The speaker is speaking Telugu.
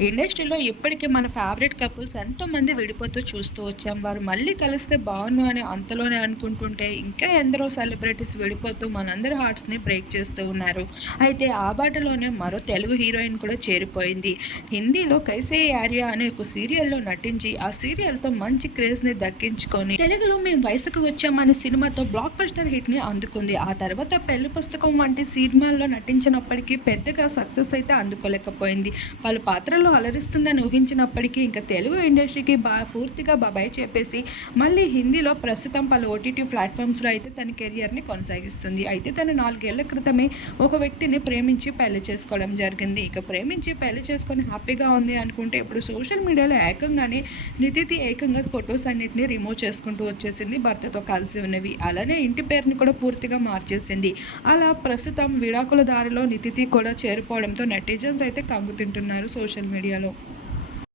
ఇండస్ట్రీలో ఇప్పటికీ మన ఫేవరెట్ కపుల్స్ ఎంతోమంది విడిపోతూ చూస్తూ వచ్చాం. వారు మళ్ళీ కలిస్తే బాగుండు అని అంతలోనే అనుకుంటుంటే ఇంకా ఎందరో సెలబ్రిటీస్ విడిపోతూ మనందరి హార్ట్స్ని బ్రేక్ చేస్తూ ఉన్నారు. అయితే ఆ బాటలోనే మరో తెలుగు హీరోయిన్ కూడా చేరిపోయింది. హిందీలో కైసే యారియా అనే ఒక సీరియల్లో నటించి ఆ సీరియల్తో మంచి క్రేజ్ని దక్కించుకొని తెలుగులో మేము వయసుకు వచ్చామనే సినిమాతో బ్లాక్ బస్టర్ హిట్ని అందుకుంది. ఆ తర్వాత పెళ్ళి పుస్తకం వంటి సినిమాల్లో నటించినప్పటికీ పెద్దగా సక్సెస్ అయితే అందుకోలేకపోయింది. పలు తెలుగులో అలరిస్తుందని ఊహించినప్పటికీ ఇంకా తెలుగు ఇండస్ట్రీకి బా పూర్తిగా బాబాయ్ చెప్పేసి మళ్ళీ హిందీలో ప్రస్తుతం పలు ఓటీటీ ప్లాట్ఫామ్స్లో అయితే తన కెరియర్ని కొనసాగిస్తుంది. అయితే తను నాలుగేళ్ళ క్రితమే ఒక వ్యక్తిని ప్రేమించి పెళ్ళి చేసుకోవడం జరిగింది. ఇక ప్రేమించి పెళ్ళి చేసుకొని హ్యాపీగా ఉంది అనుకుంటే ఇప్పుడు సోషల్ మీడియాలో ఏకంగానే నితితి ఏకంగా ఫొటోస్ అన్నిటిని రిమూవ్ చేసుకుంటూ వచ్చేసింది. భర్తతో కలిసి ఉన్నవి అలానే ఇంటి పేరుని కూడా పూర్తిగా మార్చేసింది. అలా ప్రస్తుతం విడాకుల దారిలో నితితి కూడా చేరిపోవడంతో నెటిజన్స్ అయితే కంగుతింటున్నారు సోషల్ మీడియా మీడియాలో